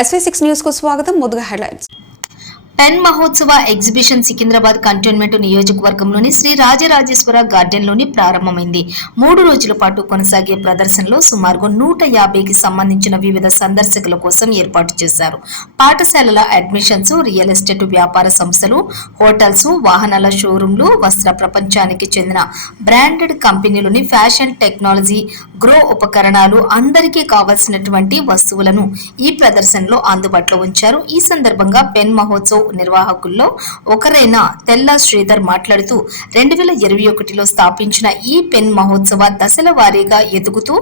SV6 news కు స్వాగతం. ముందుగా హెడ్లైన్స్. పెన్ మహోత్సవ ఎగ్జిబిషన్ సికింద్రాబాద్ కంటోన్మెంట్ నియోజకవర్గంలోని శ్రీ రాజరాజేశ్వర గార్డెన్లోని ప్రారంభమైంది. 3 రోజుల పాటు కొనసాగే ప్రదర్శనలో సుమారుగా 150కి సంబంధించిన వివిధ సందర్శకుల కోసం ఏర్పాటు చేశారు. పాఠశాలల అడ్మిషన్స్, రియల్ ఎస్టేట్ వ్యాపార సంస్థలు, హోటల్స్, వాహనాల షోరూంలు, వస్త్ర ప్రపంచానికి చెందిన బ్రాండెడ్ కంపెనీలోని ఫ్యాషన్, టెక్నాలజీ, గ్రో ఉపకరణాలు, అందరికీ కావాల్సినటువంటి వస్తువులను ఈ ప్రదర్శనలో అందుబాటులో ఉంచారు. ఈ సందర్భంగా పెన్ మహోత్సవ్ నిర్వాహకుల్లో ఒకరైన తెల్ల శ్రీధర్ మాట్లాడుతూ 2021లో స్థాపించిన ఈ పెన్ మహోత్సవ దశల వారీగా ఎదుగుతూ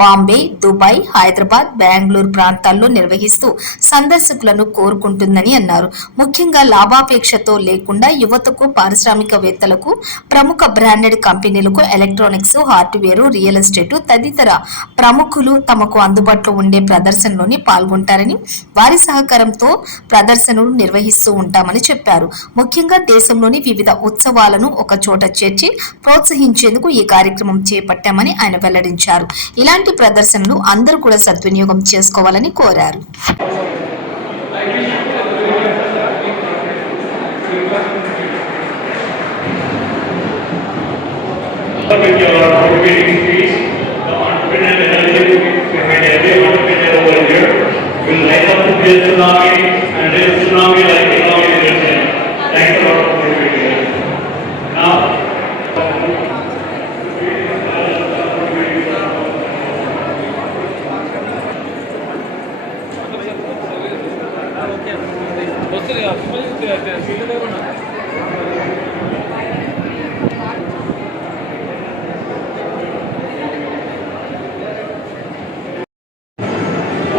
బాంబే, దుబాయ్, హైదరాబాద్, బెంగళూరు ప్రాంతాల్లో నిర్వహిస్తూ సందర్శకులను కోరుకుంటుందని అన్నారు. ముఖ్యంగా లాభాపేక్షతో లేకుండా యువతకు, పారిశ్రామికవేత్తలకు, ప్రముఖ బ్రాండెడ్ కంపెనీలకు, ఎలక్ట్రానిక్స్, హార్డ్వేర్, రియల్ ఎస్టేట్ తదితర ప్రముఖులు తమకు అందుబాటులో ఉండే ప్రదర్శనలోని పాల్గొంటారని, వారి సహకారంతో ప్రదర్శనలు నిర్వహిస్తూ ఉంటామని చెప్పారు. ముఖ్యంగా దేశంలోని వివిధ ఉత్సవాలను ఒక చోట చేర్చి ప్రోత్సహించేందుకు ఈ కార్యక్రమం చేపట్టామని ఆయన వెల్లడించారు. ఇలాంటి ప్రదర్శనలు అందరూ కూడా సద్వినియోగం చేసుకోవాలని కోరారు.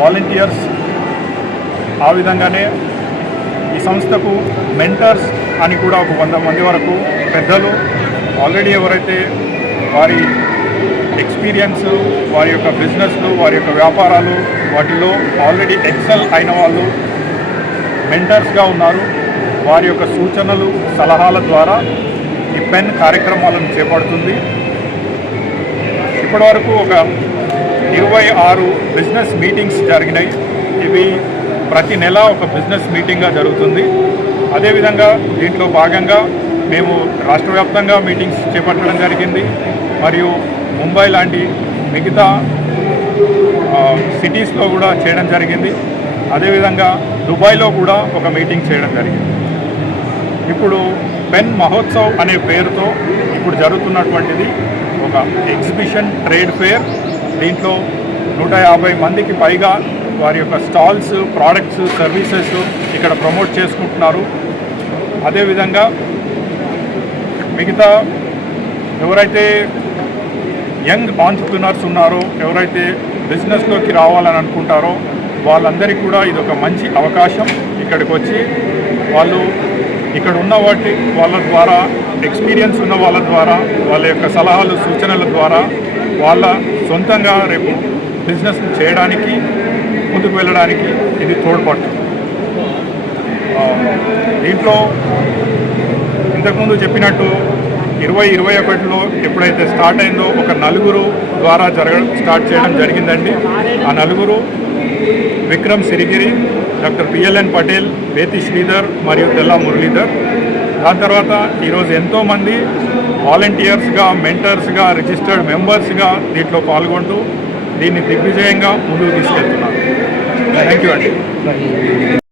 వాలంటీర్స్, ఆ విధంగానే ఈ సంస్థకు మెంటర్స్ అని కూడా ఒక 100 మంది వరకు పెద్దలు ఆల్రెడీ ఎవరైతే వారి ఎక్స్పీరియన్స్, వారి యొక్క బిజినెస్లు, వారి యొక్క వ్యాపారాలు వాటిలో ఆల్రెడీ ఎక్సెల్ అయిన వాళ్ళు మెంటర్స్గా ఉన్నారు. వారి యొక్క సూచనలు, సలహాల ద్వారా ఈ పెన్ కార్యక్రమాలను చేపడుతుంది. ఇప్పటివరకు ఒక 26 బిజినెస్ మీటింగ్స్ జరిగినాయి. ఇవి ప్రతి నెల ఒక బిజినెస్ మీటింగ్గా జరుగుతుంది. అదేవిధంగా దీంట్లో భాగంగా మేము రాష్ట్ర వ్యాప్తంగా మీటింగ్స్ చేపట్టడం జరిగింది. మరియు ముంబై లాంటి మిగతా సిటీస్లో కూడా చేయడం జరిగింది. అదేవిధంగా దుబాయ్లో కూడా ఒక మీటింగ్ చేయడం జరిగింది. ఇప్పుడు పెన్ మహోత్సవ్ అనే పేరుతో ఇప్పుడు జరుగుతున్నటువంటిది ఒక ఎగ్జిబిషన్ ట్రేడ్ ఫేర్. దీంట్లో 150 మందికి పైగా వారి యొక్క స్టాల్స్, ప్రోడక్ట్స్, సర్వీసెస్ ఇక్కడ ప్రమోట్ చేసుకుంటున్నారు. అదేవిధంగా మిగతా ఎవరైతే యంగ్ ఆంట్రప్రెన్యూర్స్ ఉన్నారో, ఎవరైతే బిజినెస్లోకి రావాలని అనుకుంటారో వాళ్ళందరికీ కూడా ఇది ఒక మంచి అవకాశం. ఇక్కడికి వచ్చి వాళ్ళు ఇక్కడ ఉన్న వాళ్ళ ద్వారా, ఎక్స్పీరియన్స్ ఉన్న వాళ్ళ ద్వారా, వాళ్ళ యొక్క సలహాలు, సూచనల ద్వారా వాళ్ళ సొంతంగా రేపు బిజినెస్ చేయడానికి, ముందుకు వెళ్ళడానికి ఇది తోడ్పడుతుంది. దీంట్లో ఇంతకుముందు చెప్పినట్టు 2021లో ఎప్పుడైతే స్టార్ట్ అయిందో ఒక 4 ద్వారా స్టార్ట్ చేయడం జరిగిందండి. ఆ 4 విక్రమ్ సిరిగిరి, డాక్టర్ పిఎల్ఎన్ పటేల్, బేతి శ్రీధర్ మరియు తెల్ల మురళీధర్. దాని తర్వాత ఈరోజు ఎంతోమంది వాలంటీర్స్గా, మెంటర్స్గా, రిజిస్టర్డ్ మెంబర్స్గా దీంట్లో పాల్గొంటూ దీన్ని దిగ్విజయంగా ముందుకు తీసుకెళ్తున్నారు. థ్యాంక్ యూ అండి.